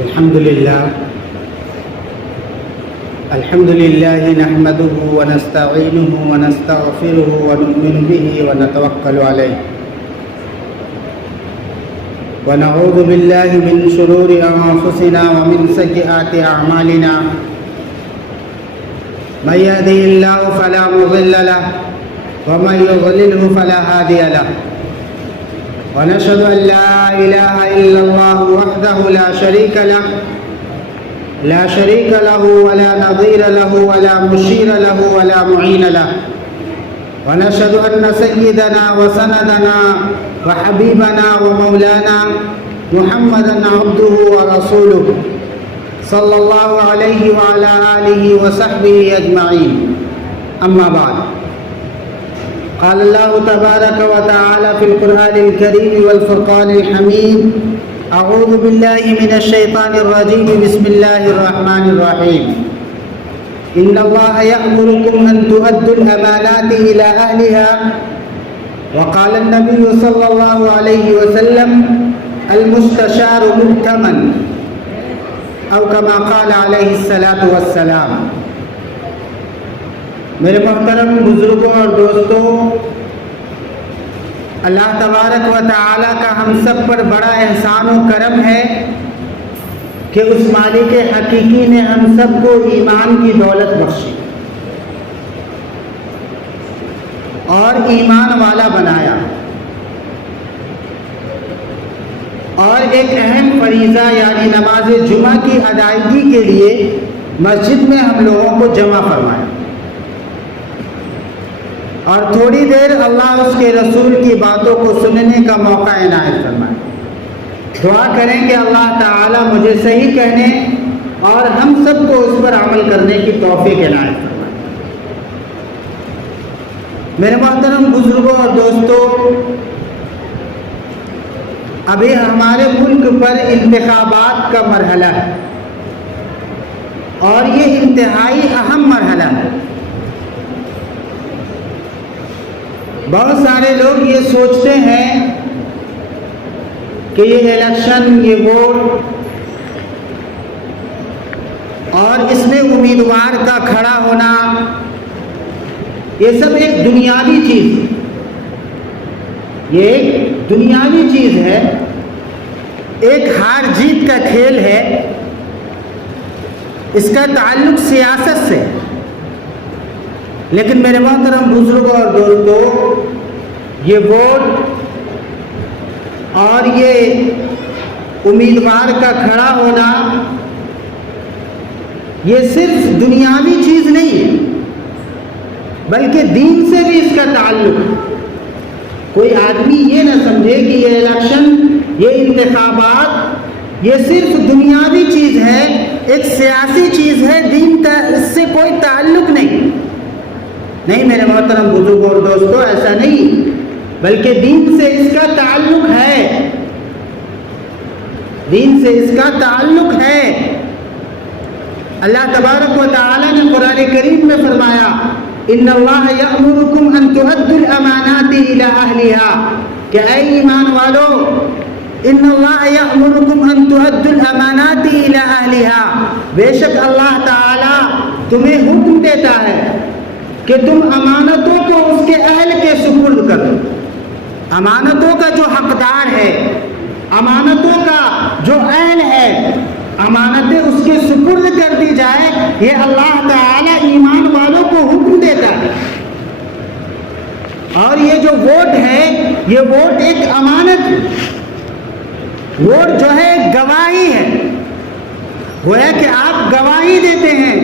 الحمد لله نحمده ونستعينه ونستغفره ونؤمن به ونتوكل عليه ونعوذ بالله من شرور أنفسنا ومن سيئات أعمالنا من يهده الله فلا مضل له ومن يضلله فلا هادي له ونشهد أن لا إله إلا الله وحده لا شريك له ولا نظير له ولا مشير له ولا معين له ونشهد أن سيدنا وسندنا وحبيبنا ومولانا محمدا عبده ورسوله صلى الله عليه وعلى آله وصحبه أجمعين أما بعد قال الله تبارك وتعالى في القرآن الكريم والفرقان الحميد أعوذ بالله من الشيطان الرجيم بسم الله الرحمن الرحيم إن الله يأمركم أن تؤدوا الأمانات إلى أهلها وقال النبي صلى الله عليه وسلم المستشار مؤتمن أو كما قال عليه الصلاة والسلام. میرے محترم بزرگوں اور دوستوں، اللہ تبارک و تعالیٰ کا ہم سب پر بڑا احسان و کرم ہے کہ اس مالک حقیقی نے ہم سب کو ایمان کی دولت بخشی اور ایمان والا بنایا، اور ایک اہم فریضہ یعنی نماز جمعہ کی ادائیگی کے لیے مسجد میں ہم لوگوں کو جمع فرمایا، اور تھوڑی دیر اللہ اس کے رسول کی باتوں کو سننے کا موقع عنایت فرمائے. دعا کریں کہ اللہ تعالیٰ مجھے صحیح کہنے اور ہم سب کو اس پر عمل کرنے کی توفیق عنایت فرمائے. میرے محترم بزرگوں اور دوستوں، ابھی ہمارے ملک پر انتخابات کا مرحلہ ہے اور یہ انتہائی اہم مرحلہ ہے. بہت سارے لوگ یہ سوچتے ہیں کہ یہ الیکشن، یہ ووٹ اور اس میں امیدوار کا کھڑا ہونا، یہ سب ایک دنیاوی چیز ہے. یہ ایک دنیاوی چیز ہے، ایک ہار جیت کا کھیل ہے. اس کا تعلق سیاست سے. لیکن میرے محترم بزرگوں اور دوستوں، یہ ووٹ اور یہ امیدوار کا کھڑا ہونا یہ صرف دنیاوی چیز نہیں ہے بلکہ دین سے بھی اس کا تعلق ہے. کوئی آدمی یہ نہ سمجھے کہ یہ الیکشن، یہ انتخابات یہ صرف دنیاوی چیز ہے، ایک سیاسی چیز ہے، دین کا اس سے کوئی تعلق نہیں. نہیں میرے محترم بزرگوں اور دوستوں، ایسا نہیں، بلکہ دین سے اس کا تعلق ہے. دین سے اس کا تعلق ہے. اللہ تبارک و تعالی نے قرآن کریم میں فرمایا ان اللہ یأمرکم ان تؤدوا الامانات الی اہلہا، کہ اے ایمان والو، ان اللہ یأمرکم ان تؤدوا الامانات الی اہلہا، بے شک اللہ تعالی تمہیں حکم دیتا ہے کہ تم امانتوں کو اس کے اہل کے سپرد کرو. امانتوں کا جو حقدار ہے، امانتوں کا جو اہل ہے، امانتیں اس کے سپرد کر دی جائے، یہ اللہ تعالی ایمان والوں کو حکم دیتا ہے. اور یہ جو ووٹ ہے، یہ ووٹ ایک امانت ہے. ووٹ جو ہے گواہی ہے. گویا کہ آپ گواہی دیتے ہیں،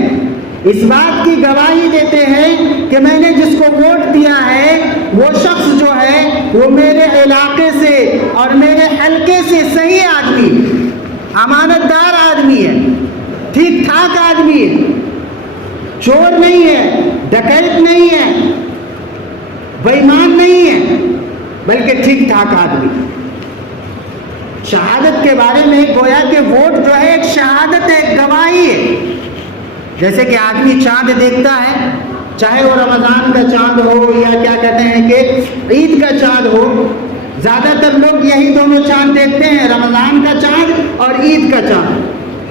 اس بات کی گواہی دیتے ہیں کہ میں نے جس کو ووٹ دیا ہے وہ شخص جو ہے وہ میرے علاقے سے اور میرے حلقے سے صحیح آدمی، امانت دار آدمی ہے، ٹھیک ٹھاک آدمی ہے، چور نہیں ہے، ڈکیت نہیں ہے، بے ایمان نہیں ہے، بلکہ ٹھیک ٹھاک آدمی. شہادت کے بارے میں گویا کہ ووٹ جو ہے ایک شہادت ہے، ایک گواہی ہے. جیسے کہ آدمی چاند دیکھتا ہے، چاہے وہ رمضان کا چاند ہو یا کیا کہتے ہیں کہ عید کا چاند ہو، زیادہ تر لوگ یہی دونوں چاند دیکھتے ہیں، رمضان کا چاند اور عید کا چاند.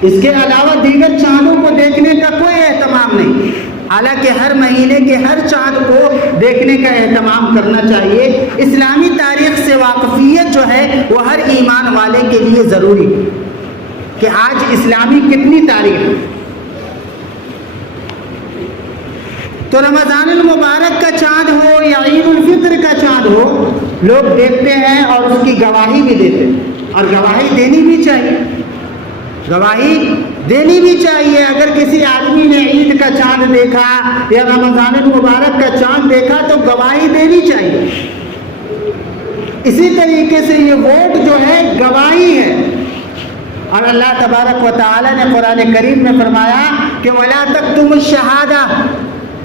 اس کے علاوہ دیگر چاندوں کو دیکھنے کا کوئی اہتمام نہیں، حالانکہ ہر مہینے کے ہر چاند کو دیکھنے کا اہتمام کرنا چاہیے۔ اسلامی تاریخ سے واقفیت جو ہے وہ ہر ایمان والے کے لیے ضروری ہے کہ آج اسلامی کتنی تاریخ ہے۔ تو رمضان المبارک کا چاند ہو یا عید الفطر کا چاند ہو، لوگ دیکھتے ہیں اور اس کی گواہی بھی دیتے ہیں، اور گواہی دینی بھی چاہیے، گواہی دینی بھی چاہیے۔ اگر کسی آدمی نے عید کا چاند دیکھا یا رمضان المبارک کا چاند دیکھا تو گواہی دینی چاہیے۔ اسی طریقے سے یہ ووٹ جو ہے گواہی ہے، اور اللہ تبارک و تعالی نے قرآن کریم میں فرمایا کہ وَلَا تَكْتُمُوا الشَّهَادَةَ،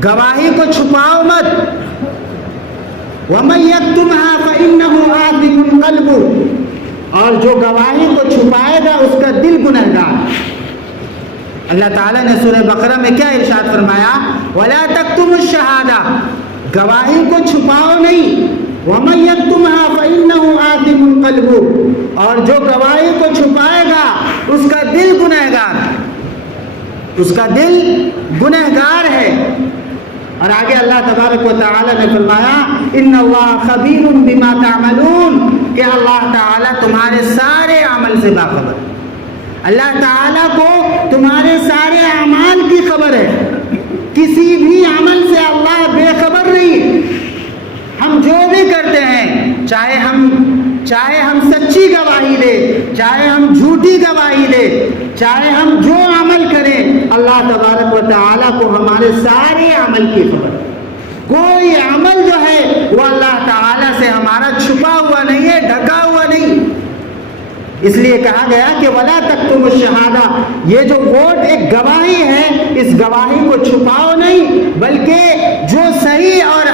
گواہی کو چھپاؤ مت، وَمَن يَكْتُمْهَا فَإِنَّهُ آثِمٌ قَلْبُهُ، اور جو گواہی کو چھپائے گا اس کا دل گنہگار۔ اللہ تعالیٰ نے سورہ بقرہ میں کیا ارشاد فرمایا؟ وَلَا تَكْتُمُوا الشَّهَادَةَ، گواہی کو چھپاؤ نہیں، وَمَن يَكْتُمْهَا فَإِنَّهُ آثِمٌ قَلْبُهُ، اور جو گواہی کو چھپائے گا اس کا دل گنہگار، اس کا دل گنہگار ہے۔ اور آگے اللہ تبارک و تعالی نے فرمایا ان اللہ خبیر بما تعملون، کہ اللہ تعالیٰ تمہارے سارے عمل سے باخبر ہے۔ اللہ تعالیٰ کو تمہارے سارے اعمال کی خبر ہے، کسی بھی عمل سے اللہ بے خبر نہیں۔ ہم جو بھی کرتے ہیں، چاہے ہم سچی گواہی دیں، چاہے ہم جھوٹی گواہی دیں، چاہے ہم جو عمل کریں، اللہ تبارک و تعالیٰ کو ہمارے سارے عمل کی خبر ہے۔ کوئی عمل جو ہے وہ اللہ تعالیٰ سے ہمارا چھپا ہوا نہیں ہے، ڈھکا ہوا نہیں۔ اس لیے کہا گیا کہ وَلَا تَكْتُمُوا الشَّهَادَةَ، یہ جو ووٹ ایک گواہی ہے، اس گواہی کو چھپاؤ نہیں، بلکہ جو صحیح اور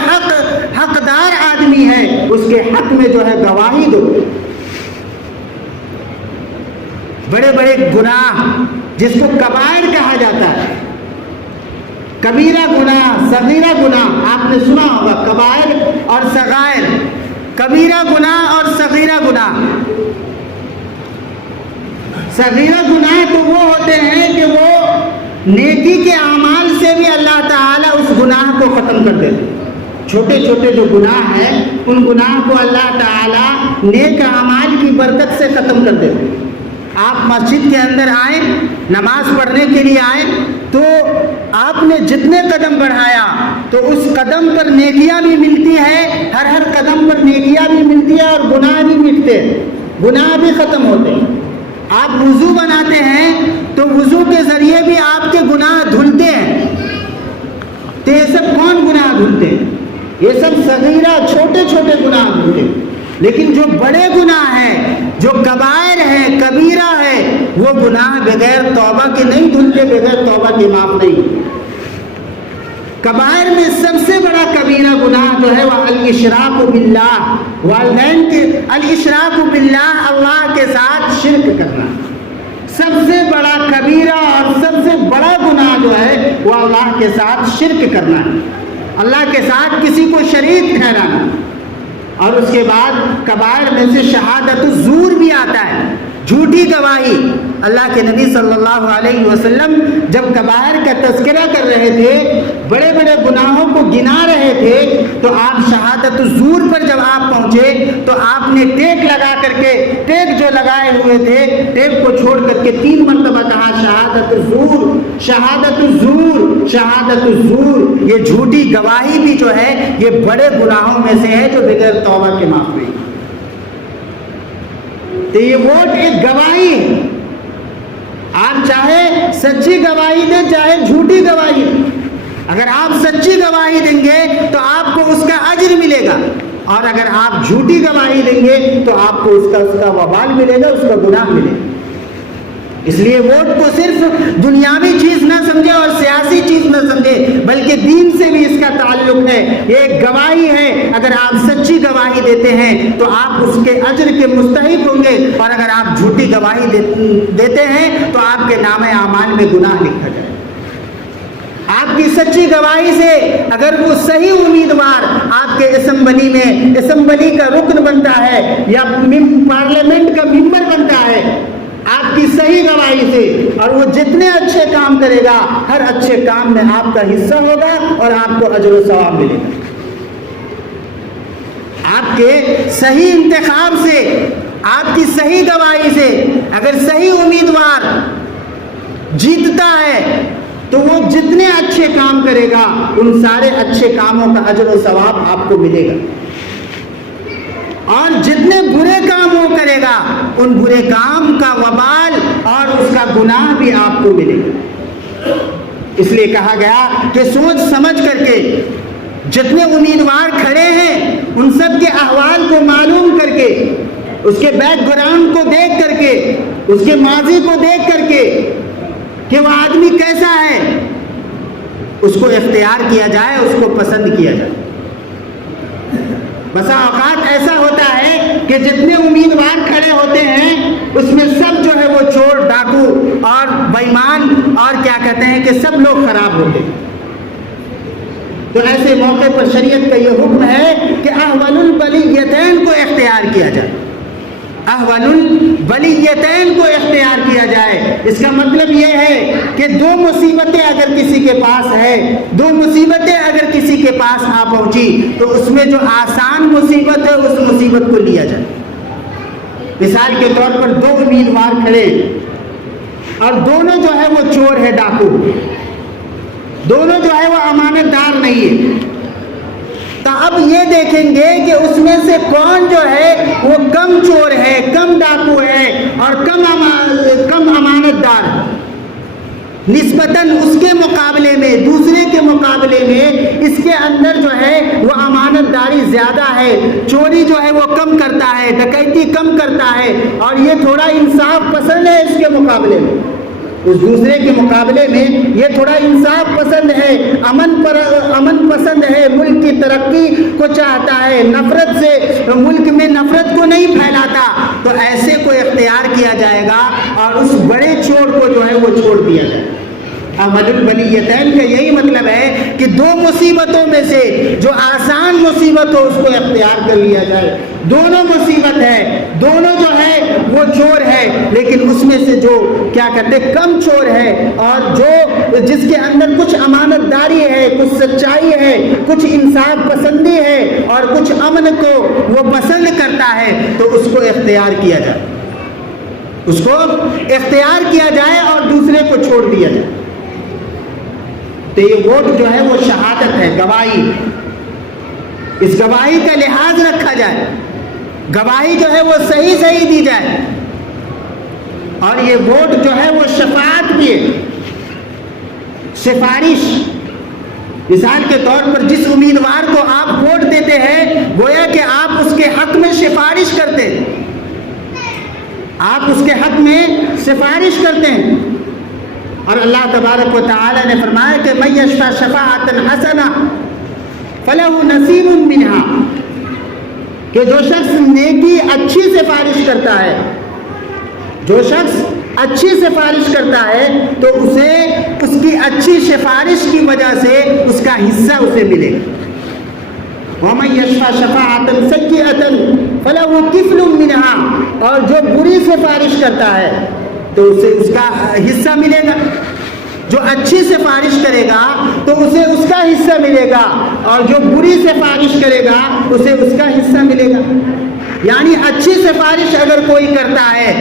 حقدار آدمی ہے اس کے حق میں جو ہے گواہی دو۔ بڑے بڑے گناہ جس کو کبائر کہا جاتا ہے، کبیرہ گناہ، صغیرہ گناہ، آپ نے سنا ہوگا کبائر اور صغائر، کبیرہ گناہ اور صغیرہ گناہ۔ صغیرہ گناہ تو وہ ہوتے ہیں کہ وہ نیکی کے اعمال سے بھی اللہ تعالیٰ اس گناہ کو ختم کر دیتے۔ چھوٹے چھوٹے جو گناہ ہیں ان گناہ کو اللہ تعالیٰ نیک اعمال کی برکت سے ختم کر دیتے۔ آپ مسجد کے اندر آئیں، نماز پڑھنے کے لیے آئیں، تو آپ نے جتنے قدم بڑھایا تو اس قدم پر نیکیاں بھی ملتی ہیں، ہر قدم پر نیکیاں بھی ملتی ہیں اور گناہ بھی مٹتے ہیں، گناہ بھی ختم ہوتے ہیں۔ آپ وضو بناتے ہیں تو وضو کے ذریعے بھی آپ کے گناہ دھلتے ہیں۔ تو یہ سب کون گناہ دھلتے ہیں؟ یہ سب صغیرہ چھوٹے چھوٹے گناہ دھلتے ہیں، لیکن جو بڑے گناہ ہیں، جو کبائر ہے، کبیرہ ہے، وہ گناہ بغیر توبہ کے نہیں دھلتے، بغیر توبہ کے معاف نہیں۔ کبائر میں سب سے بڑا کبیرہ گناہ جو ہے وہ الاشراک باللہ، والدین کے الاشراک باللہ، اللہ کے ساتھ شرک کرنا۔ سب سے بڑا کبیرہ اور سب سے بڑا گناہ جو ہے وہ اللہ کے ساتھ شرک کرنا ہے، اللہ کے ساتھ کسی کو شریک ٹھہرانا۔ اور اس کے بعد کبائر میں سے شہادت الزور بھی آتا ہے، جھوٹی گواہی۔ اللہ کے نبی صلی اللہ علیہ وسلم جب کبائر کا تذکرہ کر رہے تھے، بڑے بڑے گناہوں کو گنا رہے تھے، تو آپ شہادت الزور پر جب آپ پہنچے تو آپ نے ٹیک لگا کر کے، ٹیک جو لگائے ہوئے تھے، ٹیک کو چھوڑ کر کے 3 مرتبہ کہا شہادت الزور، شہادت الزور، شہادت الزور۔ یہ جھوٹی گواہی بھی جو ہے یہ بڑے گناہوں میں سے ہے جو بغیر توبہ کے معاف نہیں۔ تو یہ ووٹ ایک گواہی ہے، آپ چاہے سچی گواہی دیں چاہے جھوٹی گواہی دیں۔ اگر آپ سچی گواہی دیں گے تو آپ کو اس کا اجر ملے گا، اور اگر آپ جھوٹی گواہی دیں گے تو آپ کو اس کا وبال ملے گا، اس کا گناہ ملے گا۔ اس لیے ووٹ کو صرف دنیاوی چیز نہ سمجھے اور سیاسی چیز نہ سمجھے، بلکہ دین سے بھی اس کا تعلق ہے۔ یہ ایک گواہی ہے، اگر آپ سچی گواہی دیتے ہیں تو آپ اس کے اجر کے مستحق ہوں گے، اور اگر آپ جھوٹی گواہی دیتے ہیں تو آپ کے نام اعمال میں گناہ لکھا جائے۔ آپ کی سچی گواہی سے اگر وہ صحیح امیدوار آپ کے اسمبلی میں اسمبلی کا رکن بنتا ہے یا پارلیمنٹ کا ممبر بنتا ہے، آپ کی صحیح گواہی سے، اور وہ جتنے اچھے کام کرے گا ہر اچھے کام میں آپ کا حصہ ہوگا اور آپ کو اجر و ثواب ملے گا۔ آپ کے صحیح انتخاب سے، آپ کی صحیح گواہی سے اگر صحیح امیدوار جیتتا ہے تو وہ جتنے اچھے کام کرے گا ان سارے اچھے کاموں کا اجر و ثواب آپ کو ملے گا، اور جتنے برے کام وہ کرے گا ان برے کام کا وبال اور اس کا گناہ بھی آپ کو ملے گا۔ اس لیے کہا گیا کہ سوچ سمجھ کر کے جتنے امیدوار کھڑے ہیں ان سب کے احوال کو معلوم کر کے، اس کے بیک گراؤنڈ کو دیکھ کر کے، اس کے ماضی کو دیکھ کر کے کہ وہ آدمی کیسا ہے، اس کو اختیار کیا جائے، اس کو پسند کیا جائے۔ بسا اوقات ایسا ہوتا ہے کہ جتنے امیدوار کھڑے ہوتے ہیں اس میں سب جو ہے وہ چور، ڈاکو اور بے ایمان اور کیا کہتے ہیں کہ سب لوگ خراب ہوتے ہیں۔ تو ایسے موقع پر شریعت کا یہ حکم ہے کہ احول البلیتین کو اختیار کیا جائے، احول البلیتین کو اختیار کیا جائے۔ اس کا مطلب یہ ہے کہ دو مصیبتیں اگر کسی کے پاس ہے، دو مصیبتیں اگر کسی کے پاس آ پہنچی تو اس میں جو آسان مصیبت ہے اس مصیبت کو لیا جائے۔ مثال کے طور پر دو امیدوار کھڑے اور دونوں جو ہے وہ چور ہے، ڈاکو، دونوں جو ہے وہ امانت دار نہیں ہے، تو اب یہ دیکھیں گے کہ اس میں سے کون جو ہے وہ کم چور ہے، کم ڈاکو ہے اور کم امانت دار ہے، نسبتاً اس کے مقابلے میں، دوسرے کے مقابلے میں اس کے اندر جو ہے وہ امانت داری زیادہ ہے، چوری جو ہے وہ کم کرتا ہے، ڈکیتی کم کرتا ہے، اور یہ تھوڑا انصاف پسند ہے اس کے مقابلے میں، اس دوسرے کے مقابلے میں یہ تھوڑا انصاف پسند ہے، امن پسند ہے، ملک کی ترقی کو چاہتا ہے، نفرت سے ملک میں نفرت کو نہیں پھیلاتا، تو ایسے کو اختیار کیا جائے گا اور اس بڑے چور کو جو ہے وہ چھوڑ دیا جائے گا۔ احول البلیتین کا یہی مطلب ہے کہ دو مصیبتوں میں سے جو آسان مصیبت ہو اس کو اختیار کر لیا جائے۔ دونوں مصیبت ہے، دونوں جو ہے وہ چور ہے، لیکن اس میں سے جو کیا کہتے ہیں کم چور ہے اور جو جس کے اندر کچھ امانت داری ہے، کچھ سچائی ہے، کچھ انصاف پسندی ہے اور کچھ امن کو وہ پسند کرتا ہے، تو اس کو اختیار کیا جائے، اس کو اختیار کیا جائے اور دوسرے کو چھوڑ دیا جائے۔ تو یہ ووٹ جو ہے وہ شہادت ہے، گواہی، اس گواہی کا لحاظ رکھا جائے، گواہی جو ہے وہ صحیح دی جائے، اور یہ ووٹ جو ہے وہ شفاعت بھی ہے، سفارش۔ مثال کے طور پر جس امیدوار کو آپ ووٹ دیتے ہیں گویا کہ آپ اس کے حق میں سفارش کرتے ہیں، آپ اس کے حق میں سفارش کرتے ہیں، اور اللہ تبارک و تعالی نے فرمایا کہ من یشفع شفاعۃ حسنہ فلہ نصیب منہا، کہ جو شخص نیکی اچھی سفارش کرتا ہے، جو شخص اچھی سفارش کرتا ہے تو اسے اس کی اچھی سفارش کی وجہ سے اس کا حصہ اسے ملے گا۔ وَمَن يَشْفَعْ شَفَاعَةً سَيِّئَةً فَلَهُ كِفْلٌ مِّنْهَا، اور جو بری سفارش کرتا ہے تو اسے اس کا حصہ ملے گا، جو اچھی سفارش کرے گا تو اسے اس کا حصہ ملے گا، اور جو بری سفارش کرے گا اسے اس کا حصہ ملے گا۔ یعنی اچھی سفارش اگر کوئی کرتا ہے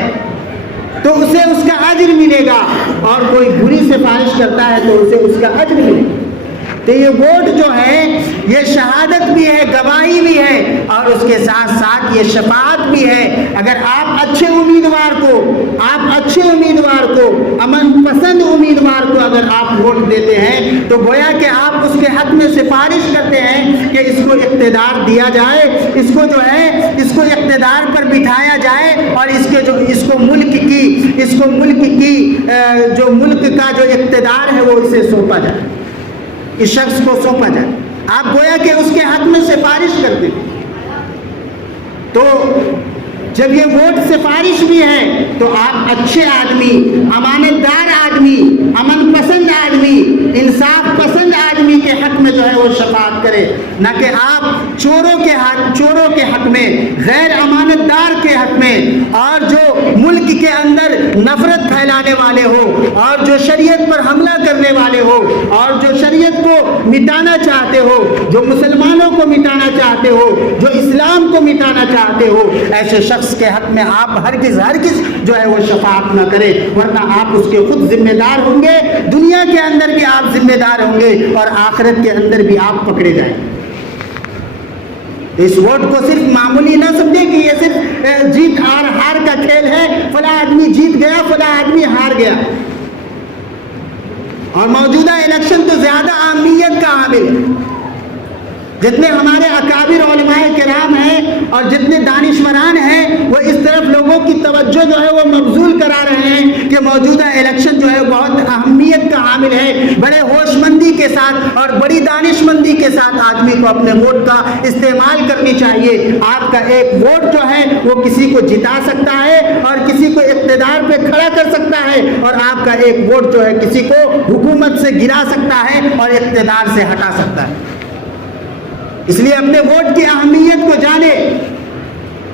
تو اسے اس کا اجر ملے گا، اور کوئی بری سفارش کرتا ہے تو اسے اس کا اجر ملے گا۔ تو یہ ووٹ جو ہے یہ شہادت بھی ہے، گواہی بھی ہے، اور اس کے ساتھ ساتھ یہ شفاعت بھی ہے۔ اگر آپ اچھے امیدوار کو امن پسند امیدوار کو اگر آپ ووٹ دیتے ہیں تو گویا کہ آپ اس کے حق میں سفارش کرتے ہیں کہ اس کو اقتدار دیا جائے، اس کو جو ہے اس کو اقتدار پر بٹھایا جائے، اور اس کو ملک کی جو ملک کا جو اقتدار ہے وہ اسے سونپا جائے، اس شخص کو سونپا جائے۔ آپ گویا کہ اس کے حق میں سفارش کرتے ہیں۔ تو جب یہ ووٹ سفارش بھی ہے تو آپ اچھے آدمی، امانت دار آدمی، امن پسند آدمی، انصاف پسند آدمی کے حق میں جو ہے وہ شفاعت کرے، نہ کہ آپ چوروں کے حق میں، غیر امانت دار کے حق میں، اور جو ملک کے اندر نفرت پھیلانے والے ہو، اور جو شریعت پر حملہ کرنے والے ہو، اور جو شریعت کو مٹانا چاہتے ہو، جو مسلمانوں کو مٹانا چاہتے ہو، جو اسلام کو مٹانا چاہتے ہو، ایسے شخص کے حق میں آپ ہرگز جو ہے وہ شفاعت نہ کریں، ورنہ آپ اس کے خود ذمہ دار ہوں گے، دنیا کے اندر بھی آپ ذمہ دار ہوں گے اور آخرت کے اندر بھی آپ پکڑے جائیں۔ اس ووٹ کو صرف معمولی نہ سمجھے کہ یہ صرف جیت اور ہار کا کھیل ہے، فلاں آدمی جیت گیا فلاں آدمی ہار گیا۔ اور موجودہ الیکشن تو زیادہ اہمیت کا حامل ہے۔ جتنے ہمارے اکابر علماء کرام ہیں اور جتنے دانشوران ہیں وہ اس طرف لوگوں کی توجہ جو ہے وہ مبذول کرا رہے ہیں کہ موجودہ الیکشن جو ہے بہت اہمیت کا حامل ہے۔ بڑے ہوش مندی کے ساتھ اور بڑی دانش مندی کے ساتھ آدمی کو اپنے ووٹ کا استعمال کرنی چاہیے۔ آپ کا ایک ووٹ جو ہے وہ کسی کو جتا سکتا ہے اور کسی کو اقتدار پہ کھڑا کر سکتا ہے، اور آپ کا ایک ووٹ جو ہے کسی کو حکومت سے گرا سکتا ہے اور اقتدار سے ہٹا سکتا ہے۔ اس لیے اپنے ووٹ کی اہمیت کو جانے،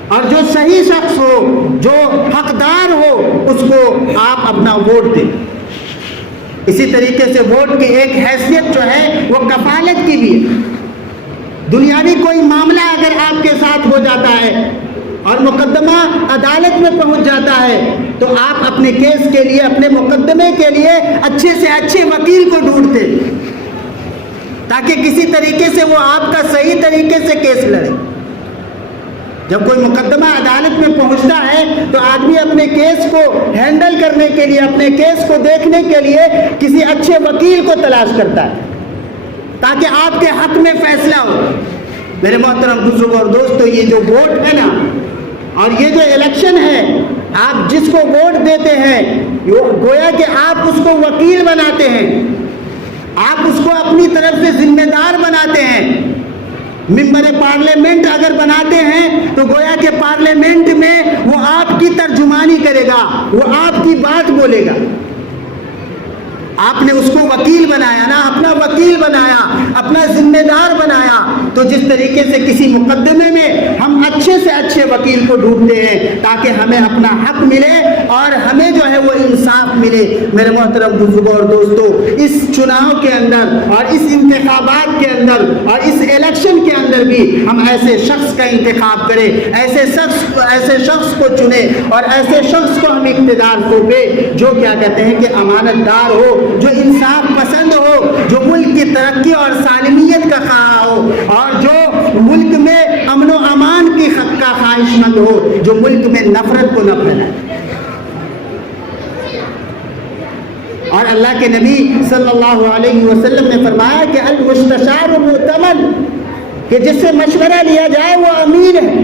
اور جو صحیح شخص ہو، جو حقدار ہو، اس کو آپ اپنا ووٹ دیں۔ اسی طریقے سے ووٹ کی ایک حیثیت جو ہے وہ کفالت کی بھی ہے۔ دنیاوی کوئی معاملہ اگر آپ کے ساتھ ہو جاتا ہے اور مقدمہ عدالت میں پہنچ جاتا ہے تو آپ اپنے کیس کے لیے، اپنے مقدمے کے لیے اچھے سے اچھے وکیل کو ڈھونڈتے تاکہ کسی طریقے سے وہ آپ کا صحیح طریقے سے کیس لڑے۔ جب کوئی مقدمہ عدالت میں پہنچتا ہے تو آدمی اپنے کیس کو ہینڈل کرنے کے لیے، اپنے کیس کو دیکھنے کے لیے کسی اچھے وکیل کو تلاش کرتا ہے تاکہ آپ کے حق میں فیصلہ ہو۔ میرے محترم بزرگوں اور دوستو، یہ جو ووٹ ہے نا، اور یہ جو الیکشن ہے، آپ جس کو ووٹ دیتے ہیں گویا کہ آپ اس کو وکیل بناتے ہیں، آپ اس کو اپنی طرف سے ذمہ دار بناتے ہیں۔ ممبر پارلیمنٹ اگر بناتے ہیں تو گویا کہ پارلیمنٹ میں وہ آپ کی ترجمانی کرے گا، وہ آپ کی بات بولے گا۔ آپ نے اس کو وکیل بنایا نا، اپنا وکیل بنایا، اپنا ذمہ دار بنایا۔ تو جس طریقے سے کسی مقدمے میں ہم اچھے سے اچھے وکیل کو ڈھونڈتے ہیں تاکہ ہمیں اپنا حق ملے اور ہمیں جو ہے وہ انصاف ملے، میرے محترم بزرگوں اور دوستو، اس چناؤ کے اندر اور اس انتخابات کے اندر اور اس الیکشن کے اندر بھی ہم ایسے شخص کا انتخاب کریں، ایسے شخص کو چنیں اور ایسے شخص کو ہم اقتدار سونپیں جو کیا کہتے ہیں کہ امانت دار ہو، جو انصاف پسند ہو، جو ملک کی ترقی اور سالمیت کا خواہاں ہو، اور جو ملک میں امن و امان کی کا خواہش مند ہو، جو ملک میں نفرت کو نہ پھیلائے۔ اور اللہ کے نبی صلی اللہ علیہ وسلم نے فرمایا کہ المستشار مؤتمن، کہ جس سے مشورہ لیا جائے وہ امین ہے۔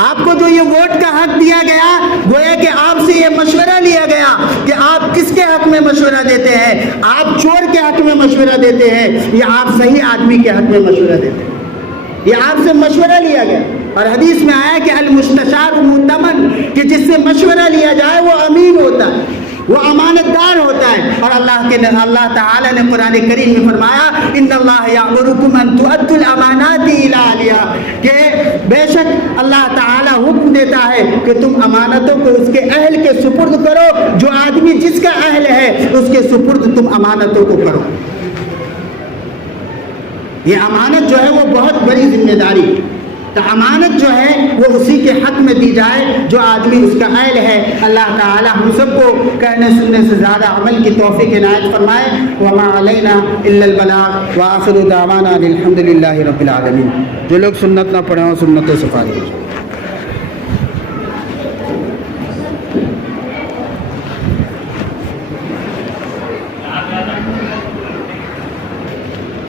آپ کو جو یہ ووٹ کا حق دیا گیا، گویا کہ آپ سے یہ مشورہ لیا گیا کہ آپ کس کے حق میں مشورہ دیتے ہیں، آپ چور کے حق میں مشورہ دیتے ہیں یا آپ صحیح آدمی کے حق میں مشورہ دیتے ہیں، یہ آپ سے مشورہ لیا گیا۔ اور حدیث میں آیا کہ المستشار مؤتمن، کہ جس سے مشورہ لیا جائے وہ امین ہوتا ہے، وہ امانت دار ہوتا ہے۔ اور اللہ تعالی نے قرآن کریم میں فرمایا ان اللہ یامرکم ان تؤدوا الامانات الی اہلھا، کہ بے شک اللہ تعالی حکم دیتا ہے کہ تم امانتوں کو اس کے اہل کے سپرد کرو، جو آدمی جس کا اہل ہے اس کے سپرد تم امانتوں کو کرو۔ یہ امانت جو ہے وہ بہت بڑی ذمہ داری، تو امانت جو ہے وہ اسی کے حق میں دی جائے جو آدمی اس کا اہل ہے۔ اللہ تعالی ہم سب کو کہنے سننے سے زیادہ عمل کی توفیق عنایت فرمائے۔ وما علینا الا البلاغ وآخر دعوانا الحمد للہ رب العالمین۔ جو لوگ سنت نہ پڑھیں وہ سنتوں سے فارغ ہو۔